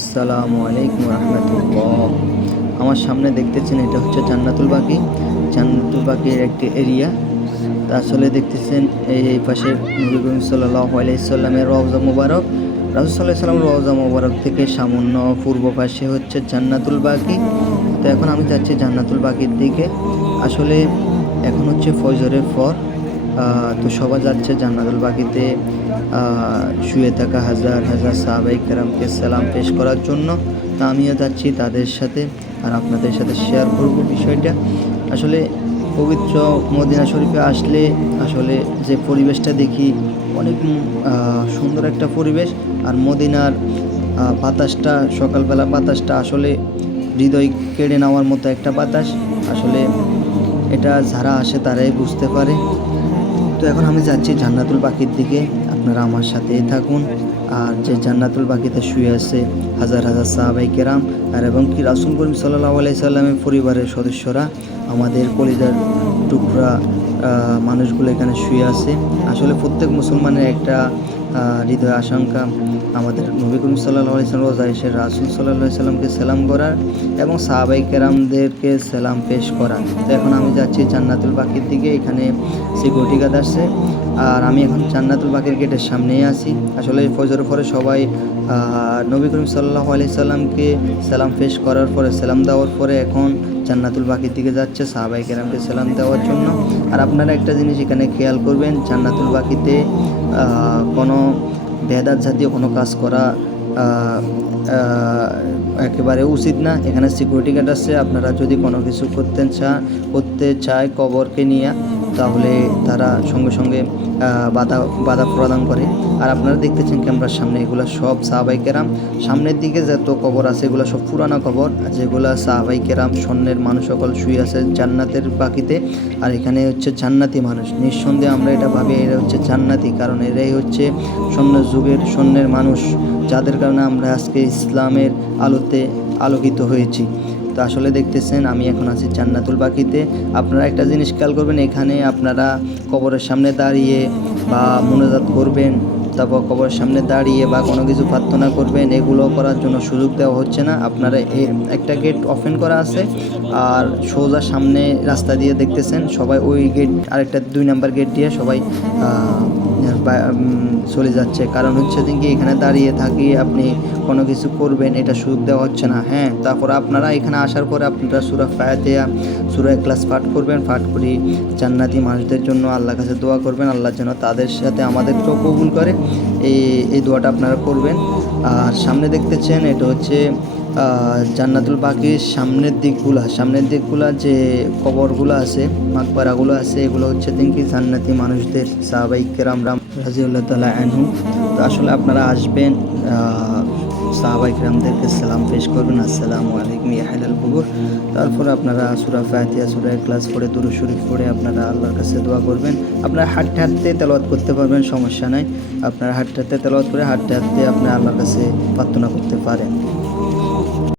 আসসালামু আলাইকুম রহমতুল্লাহ। আমার সামনে দেখতেছেন এটা হচ্ছে জান্নাতুল বাকি। জান্নাতুল বাকির একটি এরিয়া। তা আসলে দেখতেছেন এই পাশে নবী করিম সাল্লাল্লাহু আলাইহি সাল্লামের রওজা মুবারক। রাসূল সাল্লাল্লাহু আলাইহি সাল্লাম রওজা মুবারক থেকে সামান্য পূর্ব পাশে হচ্ছে জান্নাতুল বাকি। তো এখন আমি যাচ্ছি জান্নাতুল বাকির দিকে। আসলে এখন হচ্ছে ফজরের পর। তো সবাই যাচ্ছে জান্নাতুল বাকিতে শুয়ে থাকা হাজার হাজার সাহাবায়ে কেরামকে সালাম পেশ করার জন্য। তা আমিও যাচ্ছি তাদের সাথে, আর আপনাদের সাথে শেয়ার করব বিষয়টা। আসলে পবিত্র মদিনা শরীফে আসলে আসলে যে পরিবেশটা দেখি অনেক সুন্দর একটা পরিবেশ। আর মদিনার বাতাসটা, সকালবেলা বাতাসটা আসলে হৃদয় কেড়ে নেওয়ার মতো একটা বাতাস। আসলে এটা যারা আসে তারাই বুঝতে পারে। তো এখন আমি যাচ্ছি জান্নাতুল বাকির দিকে, আপনারা আমার সাথেই থাকুন। আর যে জান্নাতুল বাকিতে শুয়ে আছে হাজার হাজার সাহাবাই কেরাম, আর এবং কি রাসূল করিম সাল্লাল্লাহু আলাইহি সাল্লামের পরিবারের সদস্যরা, আমাদের কলিজার টুকরা মানুষগুলো এখানে শুয়ে আছে। আসলে প্রত্যেক মুসলমানের একটা হৃদয় আশঙ্কা আমাদের নবী করিম সাল্লাল্লাহু আলাইহি সাল্লাম রোজা এসে রাসূল সাল্লাল্লাহু আলাইহি সাল্লামকে সালাম করার এবং সাহাবাই কেরামদেরকে সালাম পেশ করা। তো এখন আমি যাচ্ছি জান্নাতুল বাকির দিকে। এখানে সিকিউরিটি গার্ড আসছে, আর আমি এখন জান্নাতুল বাকির গেটের সামনেই আছি। আসলে ফজরের পরে সবাই নবী করিম সাল্লাল্লাহু আলাইহি সাল্লামকে সালাম পেশ করার পরে, সালাম দেওয়ার পরে এখন জান্নাতুল বাকির দিকে যাচ্ছে সাহাবায়ে কেরামকে সালাম দেওয়ার জন্য। আর আপনারা একটা জিনিস এখানে খেয়াল করবেন, জান্নাতুল বাকিতে কোনো বেদাত জাতীয় কোনো কাজ করা একেবারে উচিত না। এখানে সিকিউরিটি গার্ড আছে, আপনারা যদি কোনো কিছু করতে চায় কবরকে নিয়ে, তাহলে তারা সঙ্গে সঙ্গে বাধা প্রদান করে। আর আপনারা দেখতেছেন ক্যামেরার সামনে এগুলো সব সাহাবায়ে কেরাম। সামনের দিকে যত কবর আছে এগুলো সব পুরানো কবর, যেগুলো সাহাবায়ে কেরাম স্বর্ণের মানুষ সকল শুয়ে আছে জান্নাতের বাকিতে। আর এখানে হচ্ছে জান্নাতি মানুষ, নিঃসন্দেহে আমরা এটা ভাবি এরা হচ্ছে জান্নাতি, কারণ এরাই হচ্ছে স্বর্ণের যুগের স্বর্ণের মানুষ, যাদের কারণে আমরা আজকে ইসলামের আলোতে আলোকিত হয়েছি। তো আসলে দেখতেছেন আমি এখন আছি জান্নাতুল বাকিতে। আপনারা একটা জিনিস খেয়াল করবেন, এখানে আপনারা কবরের সামনে দাঁড়িয়ে বা মোনাজাত করবেন, তারপর কবরের সামনে দাঁড়িয়ে বা কোনো কিছু প্রার্থনা করবেন, এগুলো করার জন্য সুযোগ দেওয়া হচ্ছে না। আপনারা একটা গেট ওপেন করা আছে, আর সোজা সামনে রাস্তা দিয়ে দেখতেছেন সবাই ওই গেট, আরেকটা 2 নাম্বার গেট দিয়ে সবাই চলে যাচ্ছে। কারণ হচ্ছে কি এখানে দাঁড়িয়ে থাকি আপনি কোনো কিছু করবেন, এটা সুযোগ দেওয়া হচ্ছে না। হ্যাঁ, তারপর আপনারা এখানে আসার পরে আপনারা সূরা ফাতিহা, সূরা ইখলাস পাঠ করবেন। পাঠ করে জান্নাতি মানুষদের জন্য আল্লাহর কাছে দোয়া করবেন, আল্লাহ যেন তাদের সাথে আমাদেরকেও কবুল করে। এই দোয়াটা আপনারা করবেন। আর সামনে দেখতেছেন এটা হচ্ছে জান্নাতুল বাকির সামনের দিকগুলা যে কবরগুলো আছে, মাকবারাগুলো আছে, এগুলো হচ্ছে কি জান্নাতি মানুষদের, সাহাবায়ে কেরাম রাদিয়াল্লাহু তাআলা আনহু। তো আসলে আপনারা আসবেন, সাহাবায়ে কেরামদেরকে সালাম পেশ করবেন, আসসালামু আলাইকুম ইয়া আহলাল কুবুর। তারপর আপনারা সূরা ফাতিহা, সূরা ইখলাস পড়ে, দুরূদ শরীফ পড়ে আপনারা আল্লাহর কাছে দোয়া করবেন। আপনারা হাঁটতে হাঁটতে তেলাওয়াত করতে পারবেন, সমস্যা নাই। আপনারা হাঁটতে হাঁটতে তেলাওয়াত করে হাঁটতে হাঁটতে আপনারা আল্লাহর কাছে প্রার্থনা করতে পারেন।